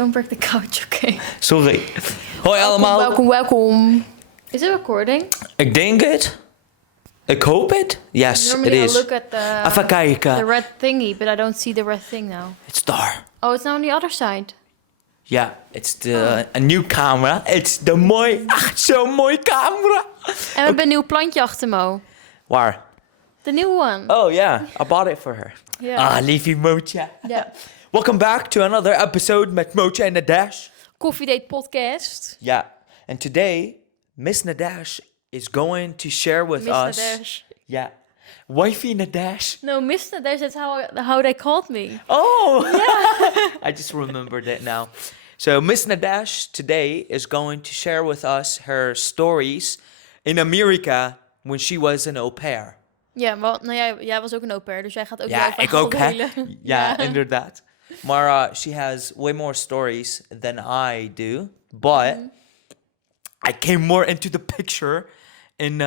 Don't break the couch, okay. Sorry. Hoi allemaal. Welkom. Is it recording? Ik denk het. Ik hoop het. Yes, it Normally I is. look at the Even kijken. red thingy, but I don't see the red thing now. It's there. Oh, it's now on the other side. Yeah, it's a new camera. It's the mooi. Ach, zo'n mooi camera. En we hebben een nieuw plantje achter Mo. Waar? The new one. Oh yeah, I bought it for her. Yeah. Ah, liefie Mocha. Yeah. Welcome back to another episode met Mocha and Nadeche. Coffee Date podcast. Yeah, and today Miss Nadeche is going to share with Miss us. Nadeche. Yeah, wifey Nadeche. No, Miss Nadeche, that's how they called me. Oh, yeah. I just remembered it now. So Miss Nadeche today is going to share with us her stories in Amerika when she was an au pair. Ja, maar nou, jij was ook een au pair, dus jij gaat ook Ja, jouw ik verhaal ook, hè? delen. Ja, inderdaad. Maar she has way more stories than I do. But I came more into the picture in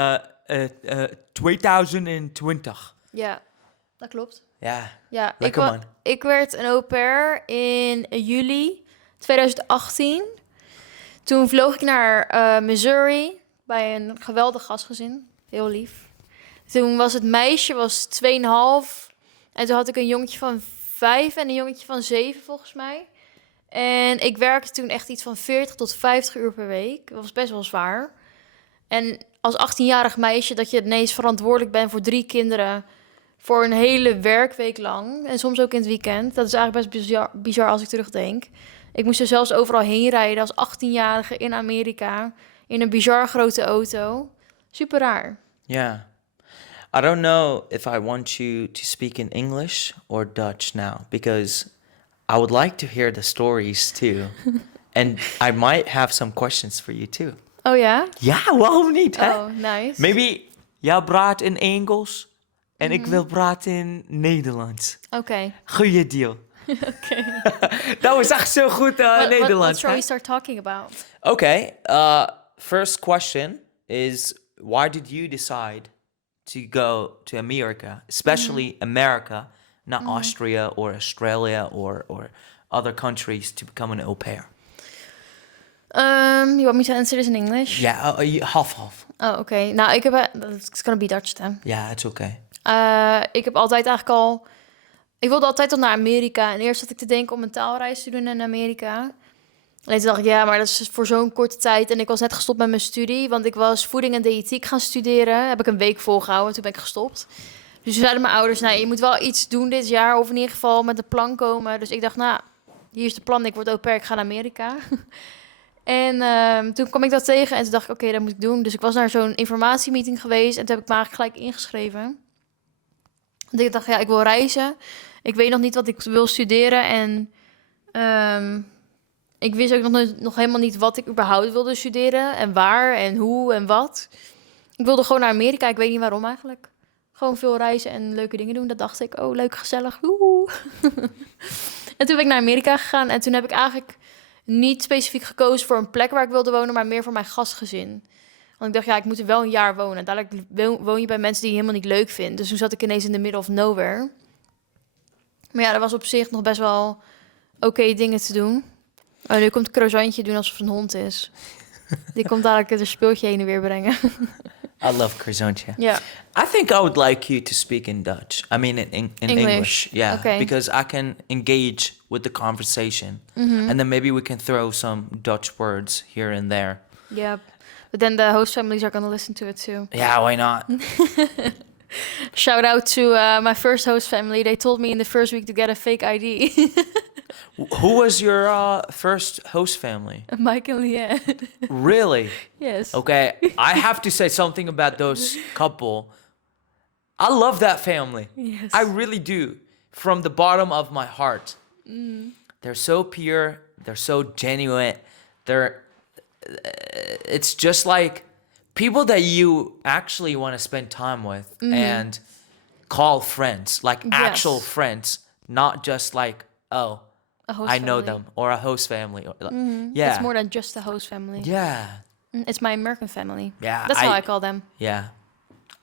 2020. Ja, dat klopt. Ja, Ja, lekker man. ik werd een au pair in juli 2018. Toen vloog ik naar Missouri bij een geweldig gastgezin. Heel lief. Toen was het meisje was 2,5. En toen had ik een jongetje van 5 en een jongetje van 7 volgens mij. En ik werkte toen echt iets van 40 tot 50 uur per week. Dat was best wel zwaar. En als 18-jarig meisje dat je ineens verantwoordelijk bent voor 3 kinderen... voor een hele werkweek lang. En soms ook in het weekend. Dat is eigenlijk best bizar als ik terugdenk. Ik moest er zelfs overal heen rijden als 18-jarige in Amerika. In een bizar grote auto. Super raar. Yeah. I don't know if I want you to speak in English or Dutch now, because I would like to hear the stories too. And I might have some questions for you too. Oh ja? Ja, waarom niet, hè? Oh, nice. Maybe jij praat in Engels en ik wil praten in Nederlands. Oké. Goeie deal. Oké. Dat was echt zo goed Nederlands. What shall we start talking about? Okay, first question is, why did you decide to go to America, especially America, not Austria or Australia or other countries, to become an au pair? You want me to answer this in English? Yeah, half. Oh, oké. Nou, it's gonna be Dutch then. Yeah, it's okay. Ik heb altijd eigenlijk al... Ik wilde altijd al naar Amerika. En eerst zat ik te denken om een taalreis te doen in Amerika. En toen dacht ik, ja, maar dat is voor zo'n korte tijd. En ik was net gestopt met mijn studie. Want ik was voeding en diëtiek gaan studeren. Heb ik een week volgehouden. Toen ben ik gestopt. Dus toen zeiden mijn ouders, nou, je moet wel iets doen dit jaar. Of in ieder geval met een plan komen. Dus ik dacht, nou, hier is de plan. Ik word au pair, ik ga naar Amerika. En toen kwam ik dat tegen. En toen dacht ik, oké, dat moet ik doen. Dus ik was naar zo'n informatiemeeting geweest. En toen heb ik me eigenlijk gelijk ingeschreven. Want ik dacht, ja, ik wil reizen. Ik weet nog niet wat ik wil studeren. En ik wist ook nog helemaal niet wat ik überhaupt wilde studeren. En waar en hoe en wat. Ik wilde gewoon naar Amerika. Ik weet niet waarom eigenlijk. Gewoon veel reizen en leuke dingen doen. Dat dacht ik, oh, leuk, gezellig. Woehoe. En toen ben ik naar Amerika gegaan. En toen heb ik eigenlijk niet specifiek gekozen voor een plek waar ik wilde wonen. Maar meer voor mijn gastgezin. Want ik dacht, ja, ik moet er wel een jaar wonen. Dadelijk woon je bij mensen die je helemaal niet leuk vindt. Dus toen zat ik ineens in the middle of nowhere. Maar ja, dat was op zich nog best wel oké dingen te doen. Oh, nu komt een croissantje doen alsof het een hond is. Die komt dadelijk het speeltje heen en weer brengen. I love croissantje. Yeah. I think I would like you to speak in Dutch. I mean, in English. Yeah, Okay. because I can engage with the conversation. And then maybe we can throw some Dutch words here and there. Yeah. But then the host families are going to listen to it too. Yeah, why not? Shout out to my first host family. They told me in the first week to get a fake ID. Who was your first host family? Mike and Leanne. Really? Yes. Okay, I have to say something about those couple. I love that family. Yes. I really do. From the bottom of my heart. They're so pure. They're so genuine. It's just like people that you actually want to spend time with and call friends, like actual friends, not just like, oh, I know them, or a host family. Yeah. It's more than just a host family. Yeah. It's my American family. Yeah. That's how I call them. Yeah.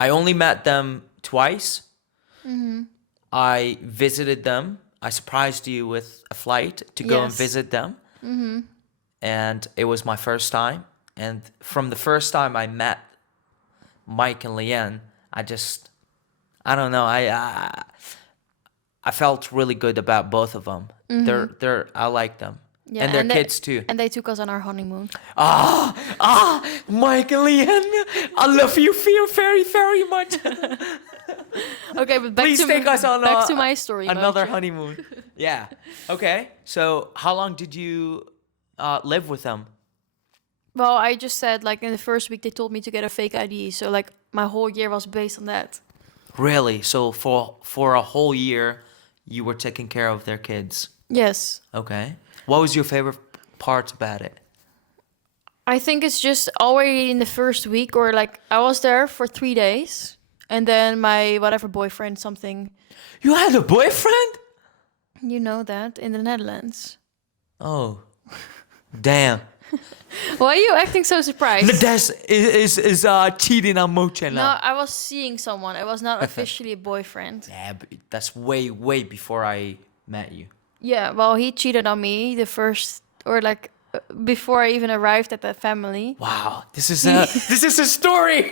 I only met them twice. I visited them. I surprised you with a flight to go and Yes. visit them. And it was my first time. And from the first time I met Mike and Leanne, I don't know, I felt really good about both of them. I like them. Yeah, And their kids too. And they took us on our honeymoon. Mike and Leanne, I love you very, very much. Okay, but back Please to take us on back to my story. another Mootje. honeymoon. Yeah. Okay. So how long did you live with them? Well, I just said, like, in the first week they told me to get a fake ID, so like my whole year was based on that. Really? So for a whole year, you were taking care of their kids. Yes. Okay. What was your favorite part about it? I think it's just already in the first week, or like I was there for 3 days, and then my whatever boyfriend, something, You had a boyfriend? you know that, in the Netherlands. Oh, damn. Why are you acting so surprised? Nadeche is cheating on Moche No, now. I was seeing someone. I was not officially a boyfriend. Yeah, but that's way before I met you. Yeah, well, he cheated on me the first, or like before I even arrived at the family. Wow, this is a story.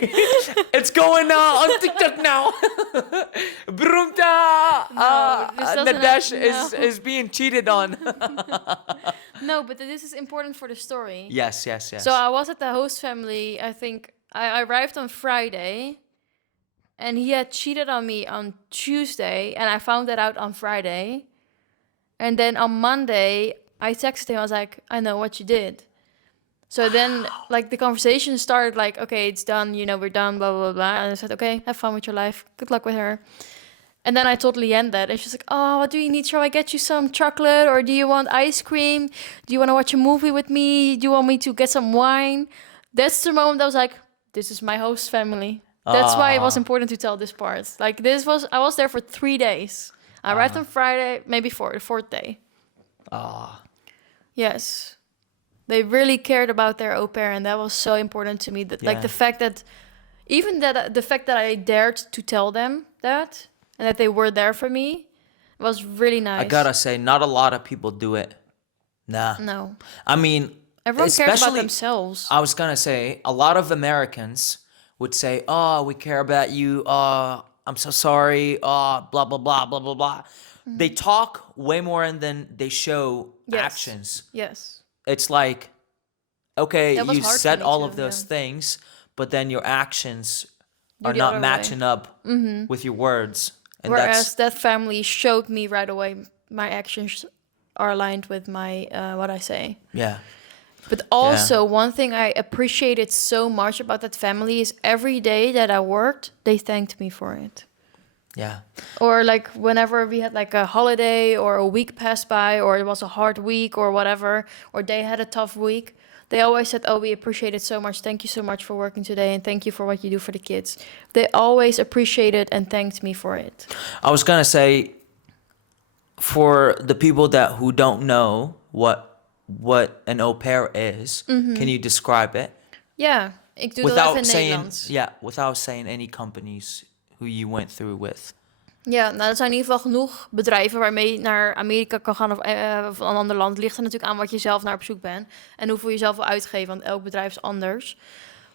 It's going on TikTok now. Brunta this doesn't Nadeche have- no. is being cheated on. No, but this is important for the story. Yes. So I was at the host family. I think I arrived on Friday, and he had cheated on me on Tuesday, and I found that out on Friday. And then on Monday, I texted him. I was like, I know what you did. So then, like, the conversation started like, okay, it's done. You know, we're done, blah, blah, blah. And I said, okay, have fun with your life. Good luck with her. And then I told Leanne that. And she's like, oh, what do you need? Shall I get you some chocolate? Or do you want ice cream? Do you want to watch a movie with me? Do you want me to get some wine? That's the moment I was like, this is my host family. That's why it was important to tell this part. Like, I was there for 3 days. I arrived on Friday, maybe the fourth day. Yes. They really cared about their au pair, and that was so important to me. That like the fact that I dared to tell them that, and that they were there for me, was really nice. I gotta say, not a lot of people do it. Nah. No. I mean, Everyone cares about especially- themselves. I was gonna say, a lot of Americans would say, "Oh, we care about you. I'm so sorry. Blah blah blah blah blah blah." They talk way more than they show Yes. actions. Yes. It's like, okay, That was you hard for said me all too, of those yeah. things, but then your actions are the not other way. matching up with your words. And Whereas that family showed me right away my actions are aligned with my what I say. yeah. But also, one thing I appreciated so much about that family is every day that I worked, they thanked me for it. Yeah. Or like whenever we had like a holiday or a week passed by, or it was a hard week or whatever, or they had a tough week, they always said, oh, we appreciate it so much. Thank you so much for working today, and thank you for what you do for the kids. They always appreciated and thanked me for it. I was gonna say, for the people who don't know what an au pair is, can you describe it Ja, ik doe dat even in Nederlands. without saying any companies who you went through with? Ja, nou, er zijn in ieder geval genoeg bedrijven waarmee je naar Amerika kan gaan of een ander land. Ligt er natuurlijk aan wat je zelf naar op zoek bent en hoeveel je zelf wil uitgeven, want elk bedrijf is anders.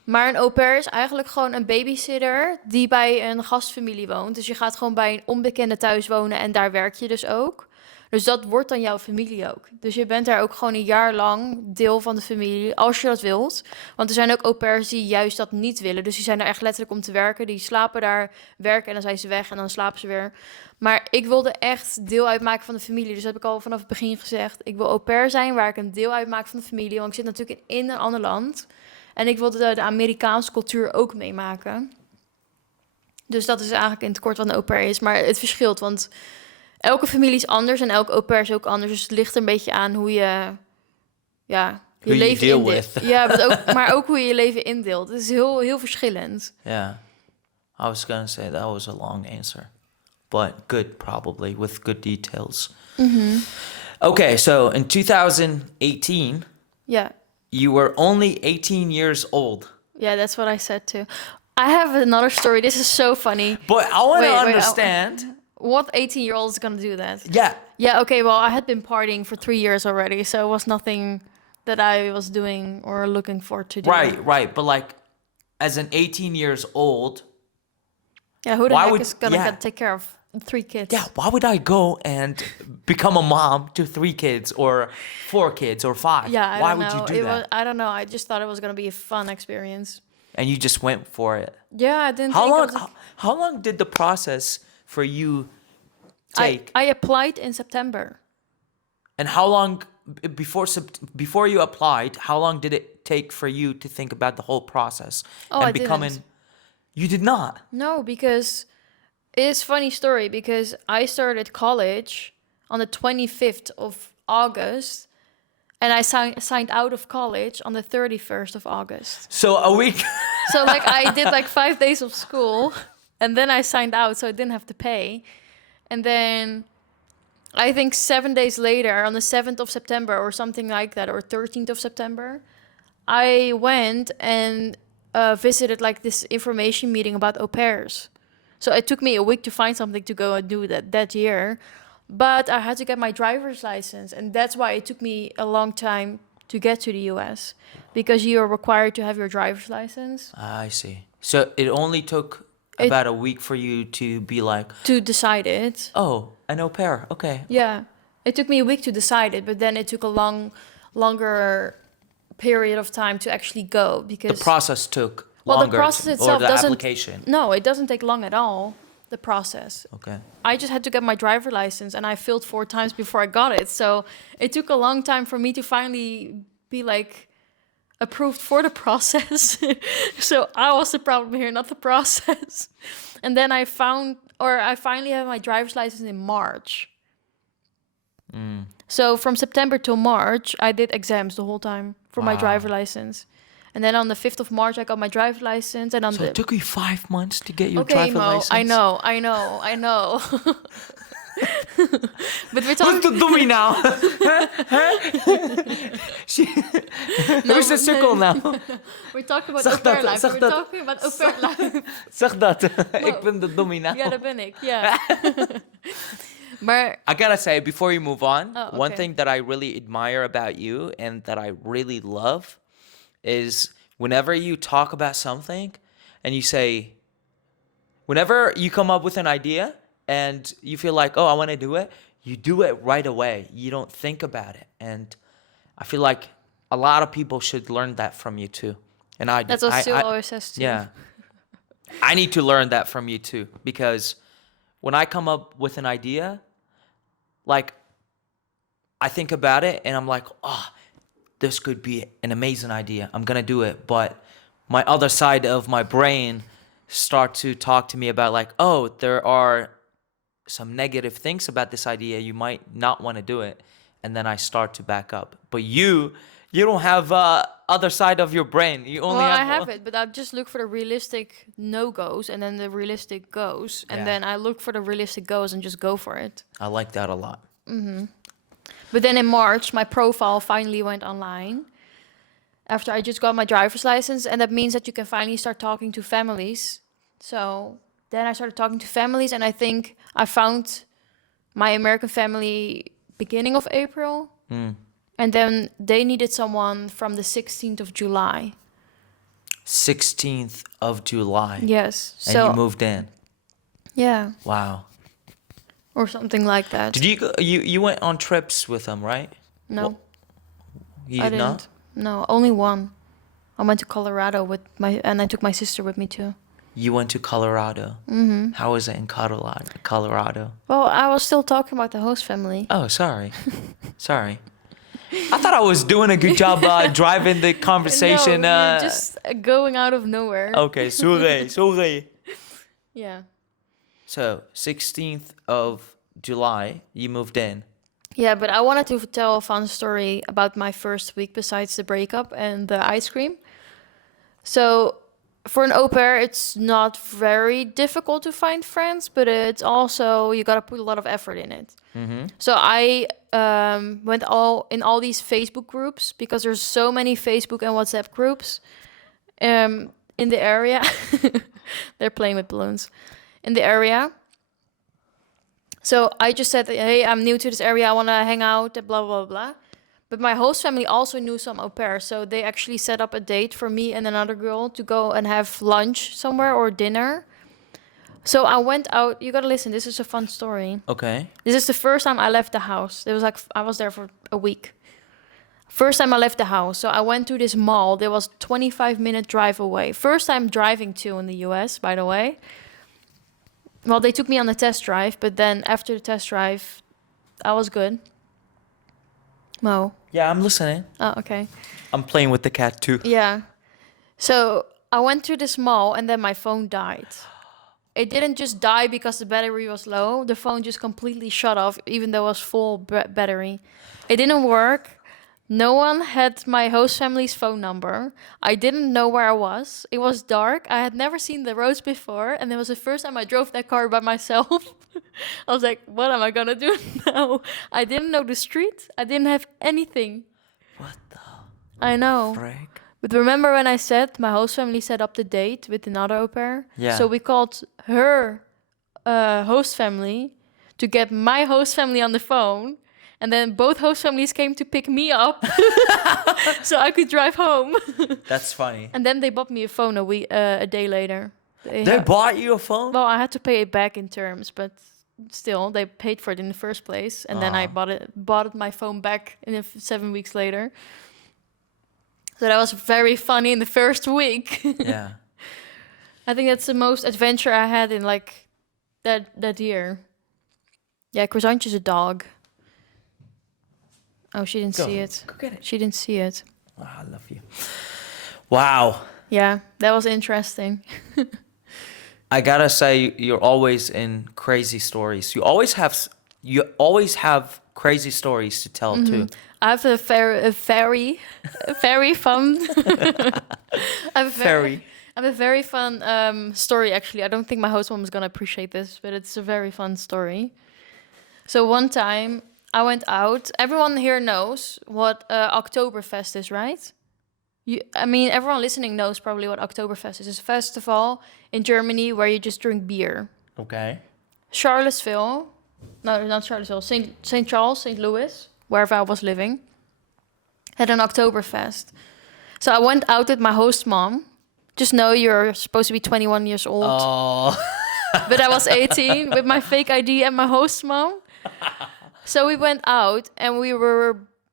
Maar een au pair is eigenlijk gewoon een babysitter die bij een gastfamilie woont. Dus je gaat gewoon bij een onbekende thuis wonen en daar werk je dus ook. Dus dat wordt dan jouw familie ook. Dus je bent daar ook gewoon een jaar lang deel van de familie, als je dat wilt. Want er zijn ook au pairs die juist dat niet willen. Dus die zijn er echt letterlijk om te werken. Die slapen daar, werken en dan zijn ze weg en dan slapen ze weer. Maar ik wilde echt deel uitmaken van de familie. Dus dat heb ik al vanaf het begin gezegd. Ik wil au pair zijn waar ik een deel uitmaak van de familie. Want ik zit natuurlijk in een ander land. En ik wilde de Amerikaanse cultuur ook meemaken. Dus dat is eigenlijk in het kort wat een au pair is. Maar het verschilt, want elke familie is anders en elke au pair is ook anders. Dus het ligt er een beetje aan hoe je je leven indeelt. Ja, maar ook hoe je je leven indeelt. Het is heel, heel verschillend. Yeah. I was gonna say that was a long answer, but good probably with good details. Okay, so in 2018, you were only 18 years old. Yeah, that's what I said too. I have another story. This is so funny. But I want to understand. What 18-year-old is going to do that? Yeah, Yeah, okay, well, I had been partying for 3 years already, so it was nothing that I was doing or looking forward to do. Right. But like, as an 18 years old, Yeah, who the why heck would is gonna yeah get take care of 3 kids? yeah why would I go and become a mom to 3 kids or 4 kids or 5? Yeah, I Why don't would know. you do It that? was, I don't know. I just thought it was gonna be a fun experience. And you just went for it. Yeah, I didn't How think long? it was. How long did the process for you take? I applied in September. And how long before you applied? How long did it take for you to think about the whole process Oh, and I becoming? didn't. You did not. No, because it's a funny story because I started college on the 25th of August and I signed out of college on the 31st of August. So a week. So like I did like 5 days of school and then I signed out so I didn't have to pay. And then I think 7 days later on the 7th of September or something like that or 13th of September, I went and visited like this information meeting about au pairs. So it took me a week to find something to go and do that year. But I had to get my driver's license. And that's why it took me a long time to get to the US. Because you are required to have your driver's license. I see. So it only took It- about a week for you to be like, To decide it. oh, an au pair. Okay. Yeah. It took me a week to decide it. But then it took a longer period of time to actually go. The Because process took well, longer. the process or itself the doesn't. application. No, it doesn't take long at all. The process. Okay. I just had to get my driver license and I failed 4 times before I got it. So it took a long time for me to finally be like approved for the process. So I was the problem here, not the process. And then I finally had my driver's license in March. So from September till March, I did exams the whole time for my Wow. driver license. And then on the 5th of March, I got my driver license. And on So the it took you 5 months to get your okay, driver Mo, license. I know. But we're Who's talking. the dummy now? Who's the circle now? We're talking about Zeg au pair dat, life. zeg We're dat. talking about au pair life. Zeg dat. Ik ben de dummy now. Ja, dat ben ik. Ja. Maar I gotta say, before you move on, Oh, one okay. thing that I really admire about you and that I really love is whenever you talk about something and you say, whenever you come up with an idea and you feel like, oh, I want to do it right away. You don't think about it. And I feel like a lot of people should learn that from you too. And that's what Stu always says too. yeah. I need to learn that from you too, because when I come up with an idea, like I think about it and I'm like, oh, this could be an amazing idea. I'm going to do it. But my other side of my brain start to talk to me about like, oh, there are some negative things about this idea. You might not want to do it. And then I start to back up. But you don't have other side of your brain. You only Well, have... I have it, but I just look for the realistic no-goes and then the realistic goes. And Yeah. then I look for the realistic goes and just go for it. I like that a lot. But then in March, my profile finally went online after I just got my driver's license. And that means that you can finally start talking to families. So then I started talking to families and I think I found my American family beginning of April. And then they needed someone from the 16th of July. 16th of July. Yes. And So you moved in. yeah, Wow. or something like that. Did you go, you went on trips with them, right? No, Well, you I did didn't. not? No, only one. I went to Colorado and I took my sister with me too. You went to Colorado. How was it in Colorado? Well, I was still talking about the host family. Oh, sorry. Sorry. I thought I was doing a good job driving the conversation. No, you're just going out of nowhere. Okay, sorry. Yeah. So, 16th of July, you moved in. Yeah, but I wanted to tell a fun story about my first week besides the breakup and the ice cream. So, for an au pair, it's not very difficult to find friends, but it's also, you gotta put a lot of effort in it. So I went in all these Facebook groups because there's so many Facebook and WhatsApp groups in the area. They're playing with balloons. In the area. So I just said, hey, I'm new to this area. I want to hang out, blah, blah, blah. But my host family also knew some au pairs. So they actually set up a date for me and another girl to go and have lunch somewhere or dinner. So I went out. You got to listen. This is a fun story. Okay. This is the first time I left the house. It was like I was there for a week. First time I left the house. So I went to this mall. There was 25-minute drive away. First time driving too in the US, by the way. Well, they took me on a test drive, but then after the test drive, I was good. Mo. Yeah, I'm listening. Oh, okay. I'm playing with the cat too. Yeah. So I went to this mall and then my phone died. It didn't just die because the battery was low. The phone just completely shut off, even though it was full battery. It didn't work. No one had my host family's phone number. I didn't know where I was. It was dark. I had never seen the roads before. And it was the first time I drove that car by myself. I was like, what am I going to do now? I didn't know the street. I didn't have anything. What the I know. frick? But remember when I said my host family set up the date with another au pair? Yeah. So we called her host family to get my host family on the phone. And then both host families came to pick me up so I could drive home. That's funny. And then they bought me a phone a day later. They bought you a phone? Well, I had to pay it back in terms, but still, they paid for it in the first place. And then I bought my phone back 7 weeks later. So that was very funny in the first week. Yeah. I think that's the most adventure I had in like that year. Yeah, Croissantje's a dog. Oh, she didn't see it. Go get it. She didn't see it. Oh, I love you. Wow. Yeah, that was interesting. I gotta say, you're always in crazy stories. You always have crazy stories to tell too. I have a very fun. I have a very fun story. Actually, I don't think my host mom is gonna appreciate this, but it's a very fun story. So one time I went out. Everyone here knows what Oktoberfest is, right? I mean, everyone listening knows probably what Oktoberfest is. It's a festival in Germany where you just drink beer. Okay. Charlottesville, no, not Charlottesville, St. Charles, St. Louis, wherever I was living, had an Oktoberfest. So I went out with my host mom. Just know you're supposed to be 21 years old. Oh. But I was 18 with my fake ID and my host mom. So we went out and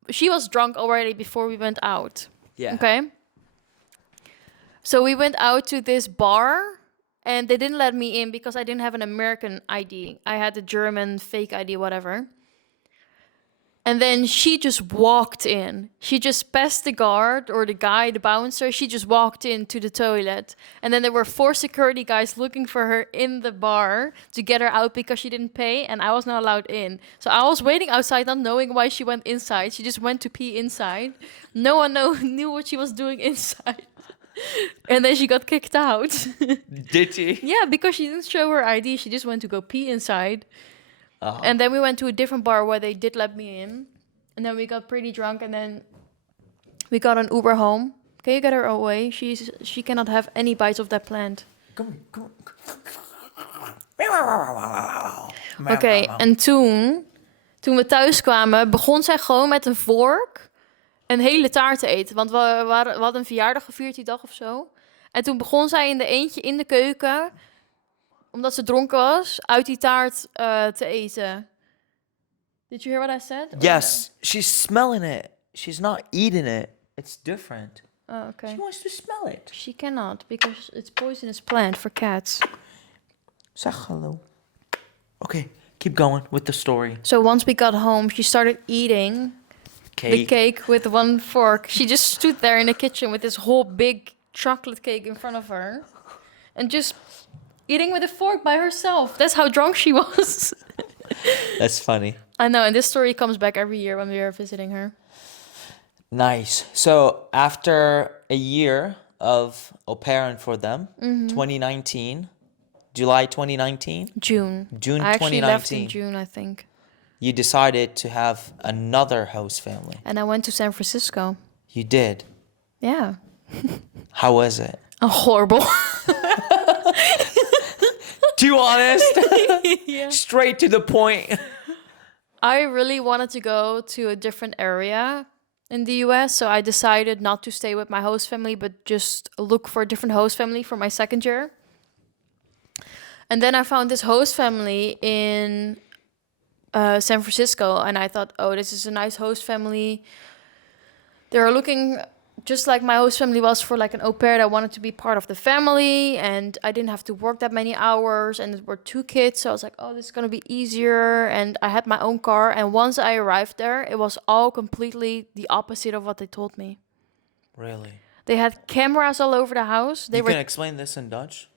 she was drunk already before we went out. Yeah. Okay. So we went out to this bar and they didn't let me in because I didn't have an American ID. I had a German fake ID, whatever. And then she just walked in. She just passed the guard or the guy, the bouncer. She just walked into the toilet. And then there were 4 security guys looking for her in the bar to get her out because she didn't pay. And I was not allowed in. So I was waiting outside not knowing why she went inside. She just went to pee inside. No one knew what she was doing inside. And then she got kicked out. Did she? Yeah, because she didn't show her ID. She just went to go pee inside. And then we went to a different bar where they did let me in. And then we got pretty drunk and then we got an Uber home. Can you get her away? She cannot have any bites of that plant. Come on. Oké, en toen we thuis kwamen, begon zij gewoon met een vork een hele taart te eten. Want we hadden een verjaardag gevierd die dag of zo. En toen begon zij in de eentje in de keuken, omdat ze dronken was, uit die taart te eten. Did you hear what I said? Yes, she's smelling it. She's not eating it. It's different. Oh, okay. She wants to smell it. She cannot because it's poisonous plant for cats. Zeg hello. Okay, keep going with the story. So once we got home, she started eating the cake with one fork. She just stood there in the kitchen with this whole big chocolate cake in front of her and just eating with a fork by herself. That's how drunk she was. That's funny. I know, and this story comes back every year when we are visiting her. Nice. So after a year of au pairing for them, 2019, July 2019? June. June I actually 2019. left in June, I think. You decided to have another host family. And I went to San Francisco. You did? Yeah. How was it? Horrible. Too honest. Yeah. Straight to the point. I really wanted to go to a different area in the US, so I decided not to stay with my host family, but just look for a different host family for my second year. And then I found this host family in San Francisco, and I thought, oh, this is a nice host family. They're looking just like my host family was for like an au pair that wanted to be part of the family, and I didn't have to work that many hours, and there were 2 kids, so I was like, oh, this is gonna be easier. And I had my own car, and once I arrived there, it was all completely the opposite of what they told me. Really? They had cameras all over the house. They You were can explain this in Dutch?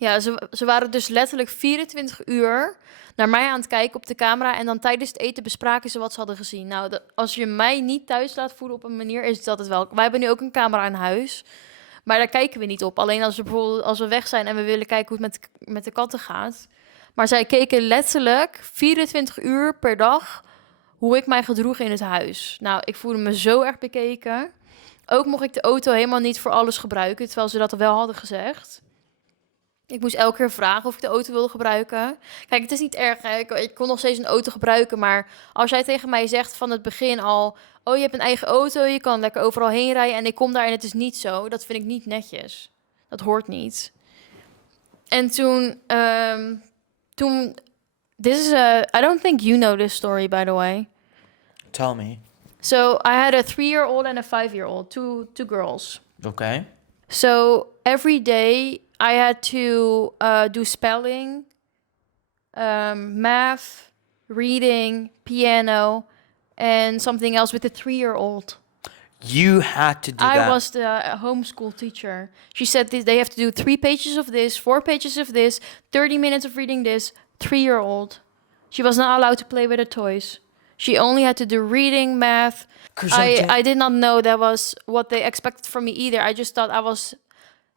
Ja, ze waren dus letterlijk 24 uur naar mij aan het kijken op de camera. En dan tijdens het eten bespraken ze wat ze hadden gezien. Nou, als je mij niet thuis laat voelen op een manier, is dat het wel. Wij hebben nu ook een camera in huis. Maar daar kijken we niet op. Alleen als we bijvoorbeeld als we weg zijn en we willen kijken hoe het met de katten gaat. Maar zij keken letterlijk 24 uur per dag hoe ik mij gedroeg in het huis. Nou, ik voelde me zo erg bekeken. Ook mocht ik de auto helemaal niet voor alles gebruiken, terwijl ze dat wel hadden gezegd. Ik moest elke keer vragen of ik de auto wilde gebruiken. Kijk, het is niet erg. Hè? Ik kon nog steeds een auto gebruiken. Maar als jij tegen mij zegt van het begin al... Oh, je hebt een eigen auto, je kan lekker overal heen rijden... en ik kom daar en het is niet zo. Dat vind ik niet netjes. Dat hoort niet. En toen this is I don't think you know this story, by the way. Tell me. So, I had a 3-year-old and a 5-year-old. Two girls. Okay. So, every day... I had to do spelling, math, reading, piano, and something else with a 3-year-old. You had to do that. I was the homeschool teacher. She said they have to do 3 pages of this, 4 pages of this, 30 minutes of reading this. 3-year-old. She was not allowed to play with her toys. She only had to do reading, math. I did not know that was what they expected from me either. I just thought I was...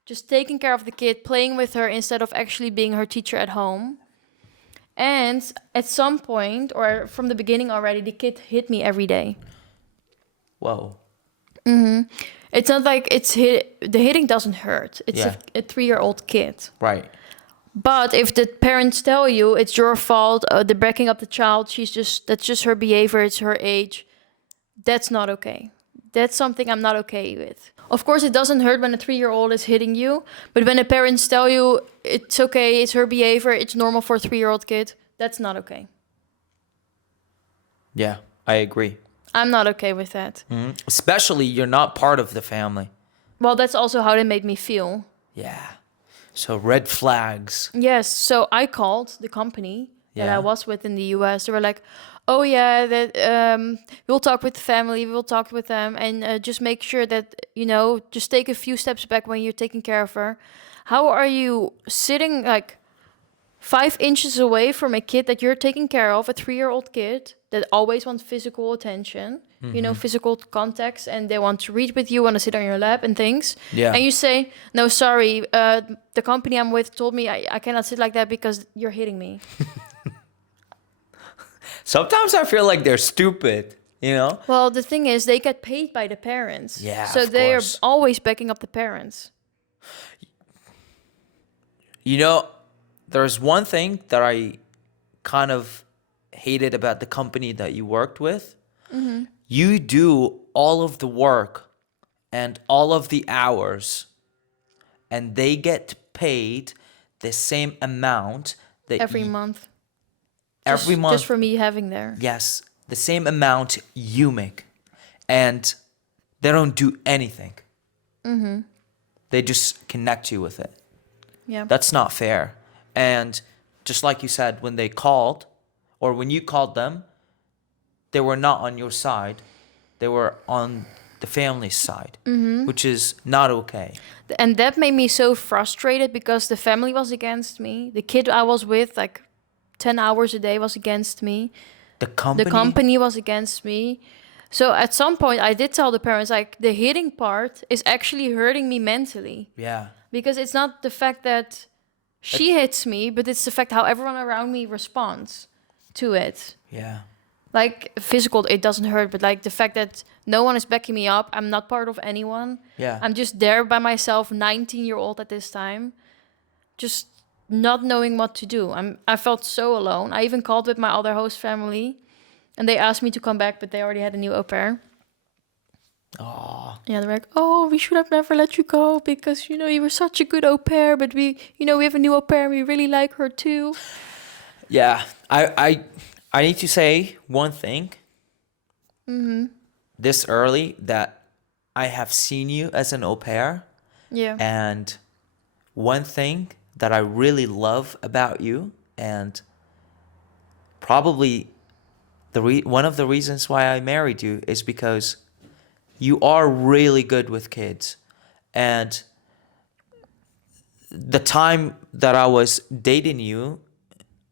just taking care of the kid, playing with her instead of actually being her teacher at home. And at some point, or from the beginning already, the kid hit me every day. Whoa. Mm-hmm. It's not like the hitting doesn't hurt. It's a 3-year-old kid. Right. But if the parents tell you it's your fault, they're backing up the child, that's just her behavior, it's her age, that's not okay. That's something I'm not okay with. Of course, it doesn't hurt when a 3-year-old is hitting you. But when the parents tell you it's okay, it's her behavior, it's normal for a 3-year-old kid, that's not okay. Yeah, I agree. I'm not okay with that. Mm-hmm. Especially you're not part of the family. Well, that's also how they made me feel. Yeah. So red flags. Yes. So I called the company that I was with in the US. They were like, oh yeah, that we'll talk with the family, we'll talk with them, and just make sure that, just take a few steps back when you're taking care of her. How are you sitting like 5 inches away from a kid that you're taking care of, a 3-year-old kid that always wants physical attention, physical context, and they want to read with you, want to sit on your lap and things. Yeah. And you say, no, sorry, the company I'm with told me I cannot sit like that because you're hitting me. Sometimes I feel like they're stupid, Well, the thing is, they get paid by the parents. Yeah, so of they course. are always backing up the parents. There's one thing that I kind of hated about the company that you worked with. Mm-hmm. You do all of the work and all of the hours, and they get paid the same amount that Every month. Every month. Just for me having there. Yes, the same amount you make. And they don't do anything. Mm-hmm. They just connect you with it. Yeah. That's not fair. And just like you said, when they called, or when you called them, they were not on your side. They were on the family's side, which is not okay. And that made me so frustrated because the family was against me. The kid I was with, like 10 hours a day, was against me. The company was against me. So at some point, I did tell the parents, like, the hitting part is actually hurting me mentally. Yeah. Because it's not the fact that she hits me, but it's the fact how everyone around me responds to it. Yeah. Like, physical, it doesn't hurt, but like the fact that no one is backing me up, I'm not part of anyone. Yeah. I'm just there by myself, 19-year-old at this time. Just not knowing what to do. I felt so alone. I even called with my other host family, and they asked me to come back, but they already had a new au pair. Oh, Yeah, they're like, oh, we should have never let you go because, you know, you were such a good au pair, but we have a new au pair and we really like her too. yeah. I need to say one thing. This early that I have seen you as an au pair, Yeah. and one thing that I really love about you, and probably one of the reasons why I married you, is because you are really good with kids. And the time that I was dating you,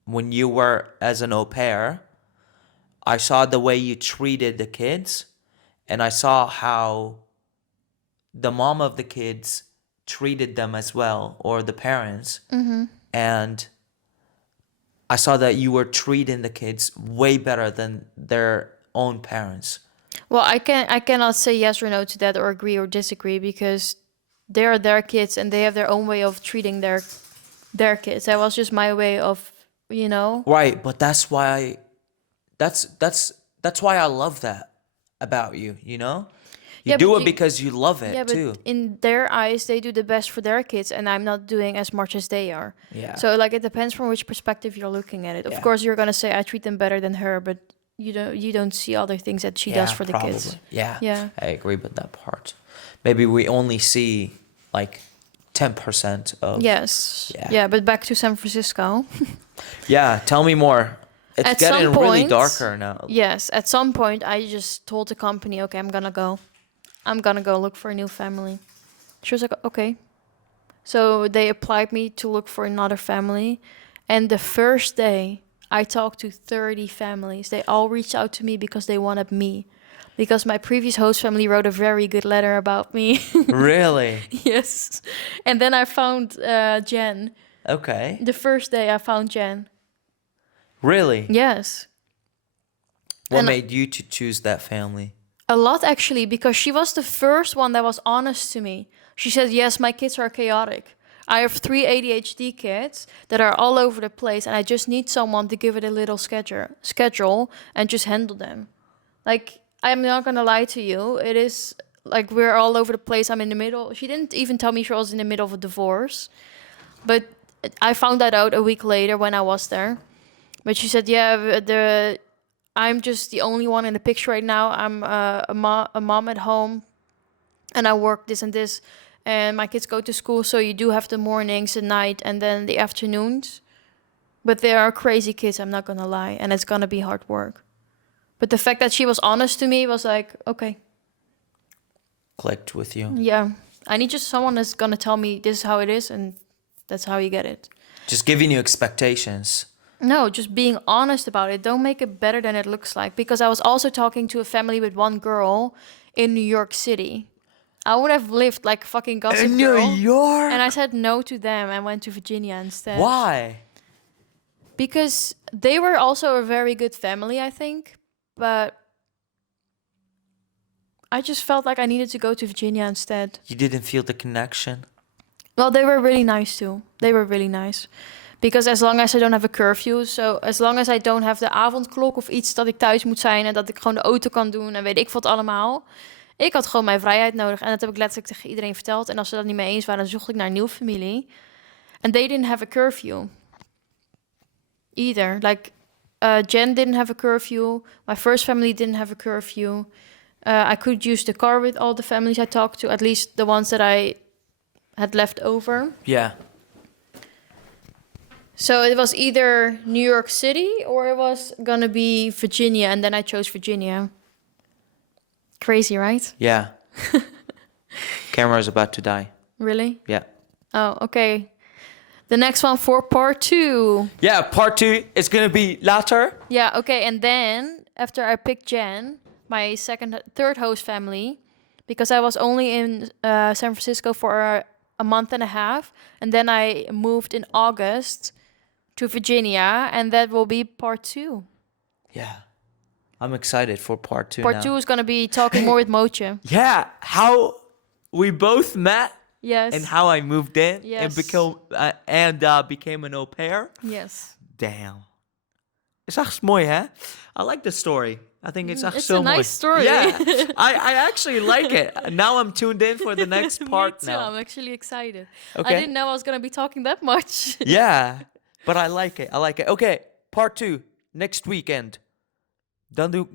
when you were as an au pair, I saw the way you treated the kids, and I saw how the mom of the kids treated them as well, or the parents. And I saw that you were treating the kids way better than their own parents. Well, I cannot say yes or no to that or agree or disagree because they are their kids and they have their own way of treating their kids. That was just my way of, you know. Right, but that's why I love that about you, you know? You Yeah, do but it because you love it Yeah, but too. in their eyes, they do the best for their kids, and I'm not doing as much as they are. Yeah. So, like, it depends from which perspective you're looking at it. Of Yeah. course, you're gonna say I treat them better than her, but you don't see other things that she does for the kids. Yeah. Yeah. I agree with that part. Maybe we only see like 10% of. Yes. Yeah. Yeah, but back to San Francisco. Yeah, tell me more. It's At some getting really point- darker now. Yes, at some point, I just told the company, okay, I'm gonna go. I'm gonna go look for a new family. She was like, okay. So they applied me to look for another family. And the first day, I talked to 30 families. They all reached out to me because they wanted me. Because my previous host family wrote a very good letter about me. Really? Yes. And then I found Jen. Okay. The first day I found Jen. Really? Yes. What And- made you to choose that family? A lot, actually, because she was the first one that was honest to me. She said, yes, my kids are chaotic. I have 3 ADHD kids that are all over the place, and I just need someone to give it a little schedule and just handle them. Like, I'm not going to lie to you. It is, like, we're all over the place. I'm in the middle. She didn't even tell me she was in the middle of a divorce. But I found that out a week later when I was there. But she said, yeah, I'm just the only one in the picture right now. I'm a mom at home, and I work this and this, and my kids go to school. So you do have the mornings, the night, and then the afternoons. But they are crazy kids, I'm not gonna lie, and it's gonna be hard work. But the fact that she was honest to me was like, okay, Clicked with you. yeah, I need just someone that's gonna tell me this is how it is, and that's how you get it. Just giving you expectations. No, just being honest about it. Don't make it better than it looks like. Because I was also talking to a family with one girl in New York City. I would have lived like fucking Gossip Girl. York? And I said no to them and went to Virginia instead. Why? Because they were also a very good family, I think. But I just felt like I needed to go to Virginia instead. You didn't feel the connection? Well, they were really nice too. They were really nice. Because as long as I don't have a curfew, so as long as I don't have de avondklok of iets dat ik thuis moet zijn en dat ik gewoon de auto kan doen en weet ik wat allemaal. Ik had gewoon mijn vrijheid nodig en dat heb ik letterlijk tegen iedereen verteld. En als ze dat niet mee eens waren, dan zocht ik naar een nieuwe familie. And they didn't have a curfew. Either. Like, Jen didn't have a curfew. My first family didn't have a curfew. I could use the car with all the families I talked to, at least the ones that I had left over. Yeah. So it was either New York City or it was gonna be Virginia, and then I chose Virginia. Crazy, right? Yeah. Camera is about to die. Really? Yeah. Oh, okay. The next one for part 2. Yeah, part 2 is gonna be later. Yeah, okay. And then after I picked Jen, my third host family, because I was only in San Francisco for a month and a half, and then I moved in August to Virginia, and that will be part 2. Yeah. I'm excited for part 2 Part now. 2 is going to be talking more with Moche. Yeah, how we both met Yes. and how I moved in and Yes. became an au pair. Yes. Damn. Is echt mooi, hè? I like the story. I think it's echt It's zo a mooi. nice story. Yeah, I actually like it. Now I'm tuned in for the next part Me too. now. I'm actually excited. Okay. I didn't know I was gonna be talking that much. Yeah, but I like it. I like it. Okay, part 2. Next weekend.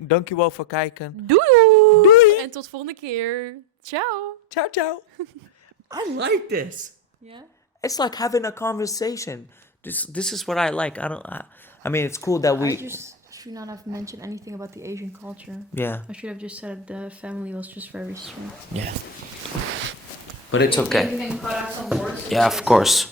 Dank u wel voor kijken. Doei! En tot volgende keer. Ciao! Ciao, ciao. I like this. Yeah? It's like having a conversation. This is what I like. I mean, it's cool that I we... just should not have mentioned anything about the Asian culture. Yeah. I should have just said the family was just very strict. Yeah. But it's okay. You can cut out some words. Yeah, of course.